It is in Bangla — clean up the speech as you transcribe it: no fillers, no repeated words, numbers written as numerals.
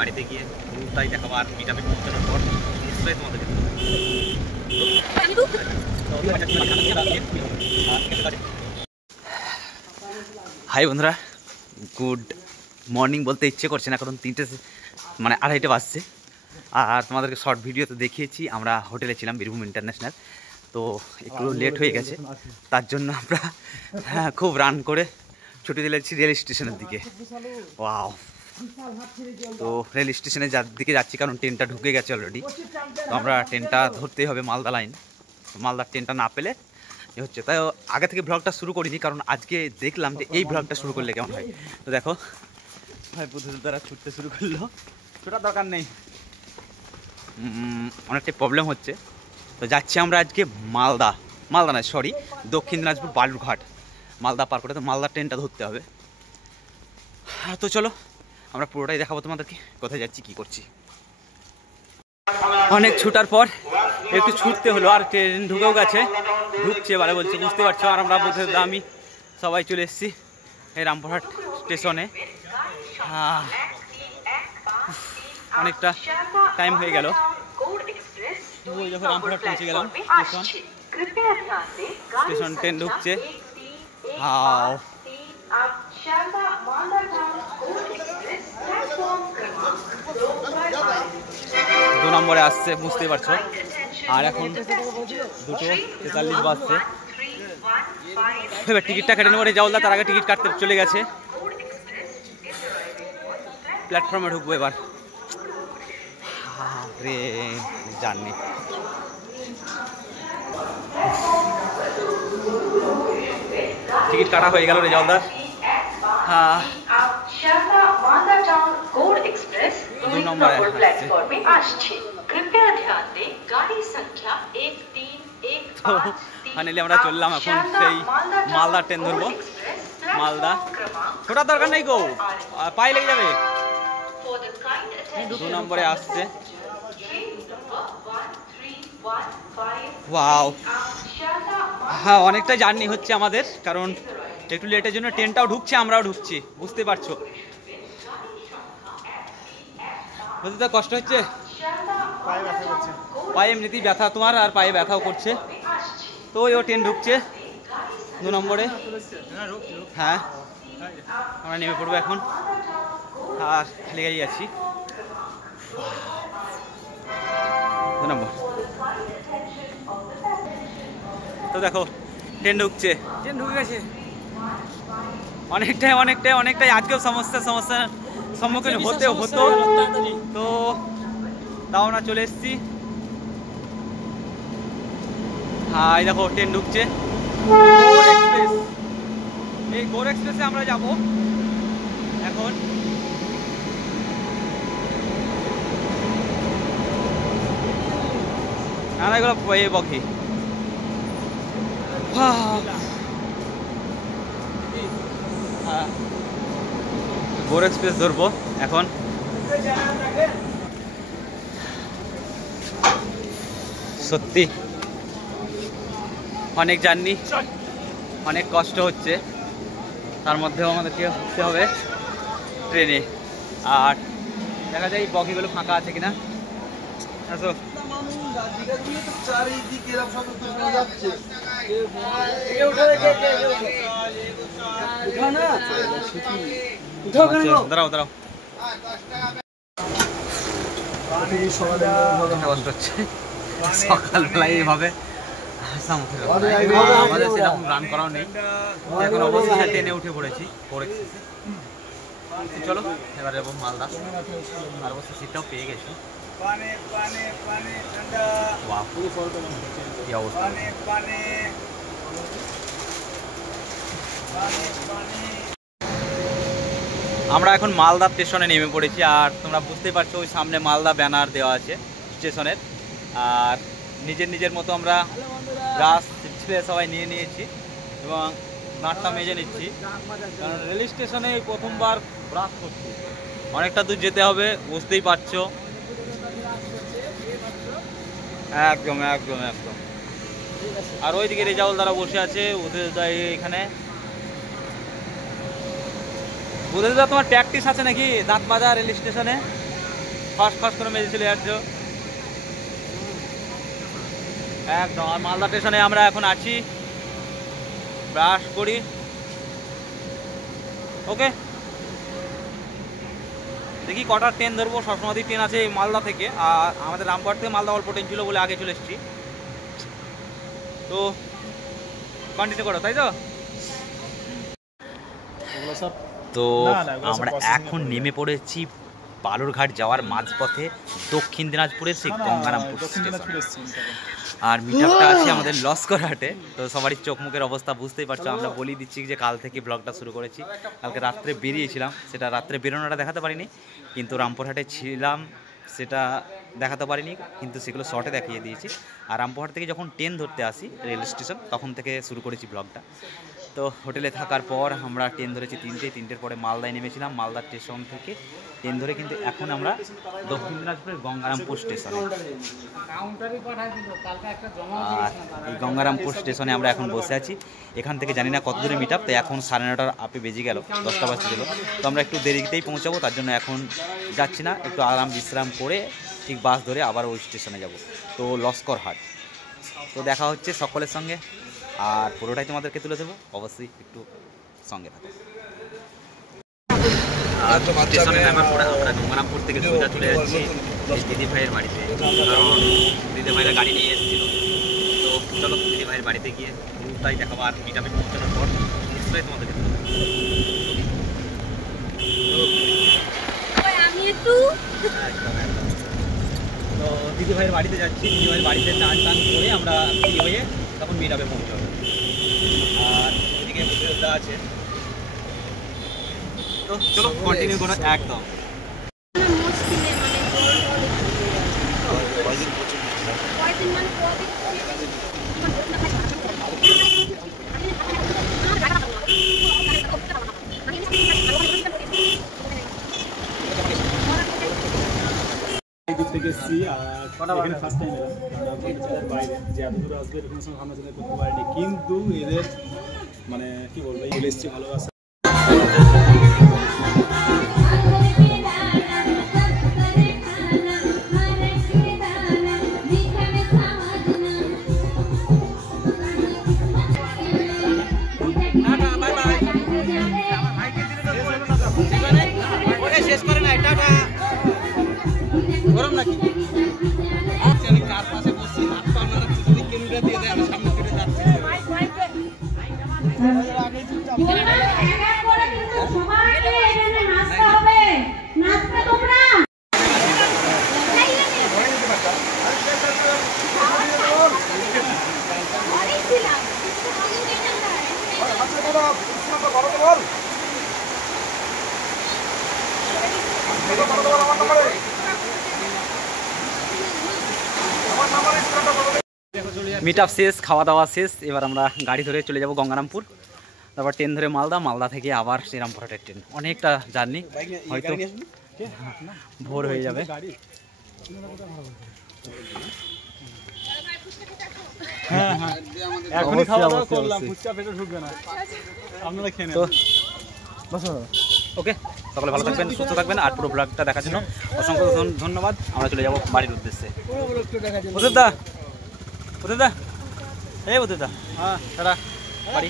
বাড়িতে গিয়ে তাই দেখাবো। আর মিটাপে পৌঁছানোর পর নিশ্চয়ই তোমাদেরকে হাই বন্ধুরা, গুড মর্নিং বলতে ইচ্ছে করছে না, কারণ 3টে মানে 2:30 বাজছে। আর তোমাদেরকে শর্ট ভিডিওতে দেখিয়েছি আমরা হোটেলে ছিলাম বীরভূম ইন্টারন্যাশনাল। তো একটু লেট হয়ে গেছে, তার জন্য আমরা খুব রান করে ছুটি দিয়েছি রেল স্টেশনের দিকে। ওয়াও! তো রেল স্টেশনে দিকে যাচ্ছি, কারণ ট্রেনটা ঢুকে গেছে অলরেডি। তো আমরা ট্রেনটা ধরতেই হবে, মালদা লাইন। মালদার ট্রেনটা না পেলে এ হচ্ছে, তাই আগে থেকে ব্লগটা শুরু করিনি, কারণ আজকে দেখলাম যে এই ব্লগটা শুরু করলে কেমন হয়। তো দেখো ভাই বুদ্ধদের দ্বারা ছুটতে শুরু করলো, ছোটার দরকার নেই, অনেকটাই প্রবলেম হচ্ছে। তো যাচ্ছি আমরা আজকে মালদা নয় সরি, দক্ষিণ দিনাজপুর বালুরঘাট। মালদা পার করে তো মালদার ট্রেনটা ধরতে হবে। তো চলো আমরা পুরোটাই দেখাবো তোমাদেরকে, কোথায় যাচ্ছি কি করছি। অনেক ছুটার পর একটু ছুটতে হলো, আর ট্রেন ঢুকেও গেছে, ঢুকছে এবারে বলছে, বুঝতে পারছো। আর আমরা বোধ আমি সবাই চলে এসেছি এই রামপুরহাট স্টেশনে। অনেকটা টাইম হয়ে গেল, যখন রামপুরহাট পৌঁছে গেলাম স্টেশন ট্রেন ঢুকছে। দু নম্বরে আসছে, বুঝতেই পারছো। আর এখন 2:43 বাজছে। এবার টিকিটটা কেটে নেবো, রেজাউলদা তার আগে টিকিট কাটতে চলে গেছে। প্ল্যাটফর্মে ঢুকবো এবার। রে জার্নি টিকিট কাটা হয়ে গেল রেজাউলদার। दो नंबर प्लेटफॉर्म में আসছে, कृपया ध्यान दें गाड़ी संख्या 1315। ফাইনালি আমরা চললাম এখন সেই মালদা ট্রেন ধরবো। মালদা ছোটার দরকার নেই গো, পায়ে লেগে যাবে। 2 নম্বরে আসছে। ওয়াও! হ্যাঁ, অনেকটা জার্নি হচ্ছে আমাদের, কারণ একটু লেটের জন্য ট্রেনটাও ঢুকছে, আমরাও ঢুকছি, বুঝতে পারছো। বুঝতে কষ্ট হচ্ছে, পায়ে এমনিতেই ব্যথা তোমার, আর পায়ে ব্যথাও করছে। তো ওই ট্রেন ঢুকছে 2 নম্বরে। হ্যাঁ, আমরা নেমে পড়বো এখন, আর খালি গাড়ি আছি। 2 নম্বর। তো দেখো ট্রেন ঢুকছে, ট্রেন ঢুকে গেছে। অনেকটাই আজকেও সমস্যার সম্মুখীন হতে হতো। তো তাও আমরা চলে এসেছি। হ্যাঁ, এই দেখো ট্রেন ঢুকছে, গৌড় এক্সপ্রেস। এই গৌড় এক্সপ্রেসে আমরা যাব এখন। আর এগুলো বকি গৌড় এক্সপ্রেস ধরবো এখন। সত্যি অনেক জার্নি, অনেক কষ্ট হচ্ছে, তার মধ্যেও আমাদেরকে উঠতে হবে ট্রেনে। আর দেখা যায় এই বগিগুলো ফাঁকা আছে কিনা। আসো, দাঁড়াও কষ্ট হচ্ছে সকালবেলায় এইভাবে। আমাদের সেরকম রান করাও নেই, এখন অবশ্যই ট্রেনে উঠে পড়েছি। চলো এবার যাবো মালদা, আর অবশ্যই সিটটাও পেয়ে গেছি। কি অবস্থা! আমরা এখন মালদা স্টেশনে নেমে পড়েছি, আর তোমরা বুঝতেই পারছো ওই সামনে মালদা ব্যানার দেওয়া আছে স্টেশনের। আর নিজের মতো আমরা ব্রাশ সবাই নিয়ে নিয়েছি এবং নাটটা মেজে নিচ্ছি, কারণ রেল স্টেশনে এই প্রথমবার ব্রাশ করছি। অনেকটা দূর যেতে হবে, বুঝতেই পারছো। একদম। আর ওইদিকে রেজাউল দ্বারা বসে আছে, ওদের এখানে। বুঝতে তোমার প্র্যাকটিস আছে নাকি দাঁত মাজা রেল স্টেশনে? খস খস করে মেজে চলে যাচ্ছ একদম। আর মালদা স্টেশনে আমরা এখন আছি, ব্রাশ করি। ওকে, দেখি কটা ট্রেন ধরবো। সবসময় ট্রেন আছে এই মালদা থেকে, আর আমাদের রামপুরহাট থেকে মালদা অল্প ট্রেন ছিল বলে আগে চলে এসেছি। তো কন্টিনিউ করো, তাই তো? তো আমরা এখন নেমে পড়েছি বালুরঘাট যাওয়ার মাঝপথে দক্ষিণ দিনাজপুরের সেই গঙ্গারামপুর স্টেশন। আর মিটআপটা আছে আমাদের লস্করহাটে। তো সবারই চোখ মুখের অবস্থা বুঝতেই পারছো। আমরা বলি দিচ্ছি যে কাল থেকে ব্লগটা শুরু করেছি। কালকে রাত্রে বেরিয়েছিলাম, সেটা রাত্রে বেরোনোটা দেখাতে পারিনি, কিন্তু রামপুরহাটে ছিলাম সেটা দেখাতে পারিনি, কিন্তু সেগুলো শর্টে দেখিয়ে দিয়েছি। আর রামপুরহাট থেকে যখন ট্রেন ধরতে আসি রেল স্টেশন, তখন থেকে শুরু করেছি ব্লগটা। তো হোটেলে থাকার পর আমরা ট্রেন ধরেছি তিনটের পরে মালদায় নেমেছিলাম। মালদা স্টেশন থেকে ট্রেন ধরে কিন্তু এখন আমরা দক্ষিণ দিনাজপুরের গঙ্গারামপুর স্টেশনে। আর এই গঙ্গারামপুর স্টেশনে আমরা এখন বসে আছি। এখান থেকে জানি না কত দূরে মিট আপ, তাই এখন 9:30 আপে বেজে গেল, 10টা বাজতে গেল। তো আমরা একটু দেরিতেই পৌঁছাবো, তার জন্য এখন যাচ্ছি না, একটু আরাম বিশ্রাম করে ঠিক বাস ধরে আবার ওই স্টেশনে যাব। তো লস্করহাট। তো দেখা হচ্ছে সকলের সঙ্গে, আর পুরোটাই তোমাদেরকে তুলে দেবো, অবশ্যই একটু সঙ্গে থাকো। স্টেশনে নামার পরে আমরা গঙ্গারামপুর থেকে সোজা চলে যাচ্ছি এই দিদি ভাইয়ের বাড়িতে, কারণ দিদি ভাইরা গাড়ি নিয়ে এসেছিল। তো চলো দিদি ভাইয়ের বাড়িতে গিয়ে পুরোটাই দেখাবো, আর মিট আপে পৌঁছানোর পর নিশ্চয়ই তোমাদেরকে তুলে দেবো। তো দিদি ভাইয়ের বাড়িতে যাচ্ছি, দিদি ভাইয়ের বাড়িতে টান করে আমরা ফ্রি হয়ে তখন মিট আপে পৌঁছাবো। আর ওইদিকে বুদ্ধা আছে, তো চলো কন্টিনিউ করো একদম। থেকে এসেছি আর এখানে ফার্স্ট টাইম এলাম, কারণ বাইরে যে এত দূরে আসবে এরকম সময় আমরা চিন্তা করতে পারিনি, কিন্তু এদের মানে কি বলবো, এই এসেছি ভালোবাসা। শেষ করে না, এটা গরম নাকি? আমি কার পাশে বসছি, হাত পা নাড়াচ্ছি, যদি কেন্দ্রে দিয়ে দেয় আমি সামনে ফিরে যাচ্ছি। মিট আপ শেষ, খাওয়া দাওয়া শেষ। এবার আমরা গাড়ি ধরে চলে যাব গঙ্গারামপুর, তারপর ট্রেন ধরে মালদা, মালদা থেকে আবার শ্রীরামপুরহাটের ট্রেন। অনেকটা জার্নি, হয়তো ভোর হয়ে যাবে। ওকে, সকলে ভালো থাকবেন, সুস্থ থাকবেন, আর পুরো ব্লগটা দেখার জন্য অসংখ্য ধন্যবাদ। আমরা চলে যাব বাড়ির উদ্দেশ্যে। বুঝুদা, বুঝুদা, এই বুঝুদা, হ্যাঁ, বাড়ি।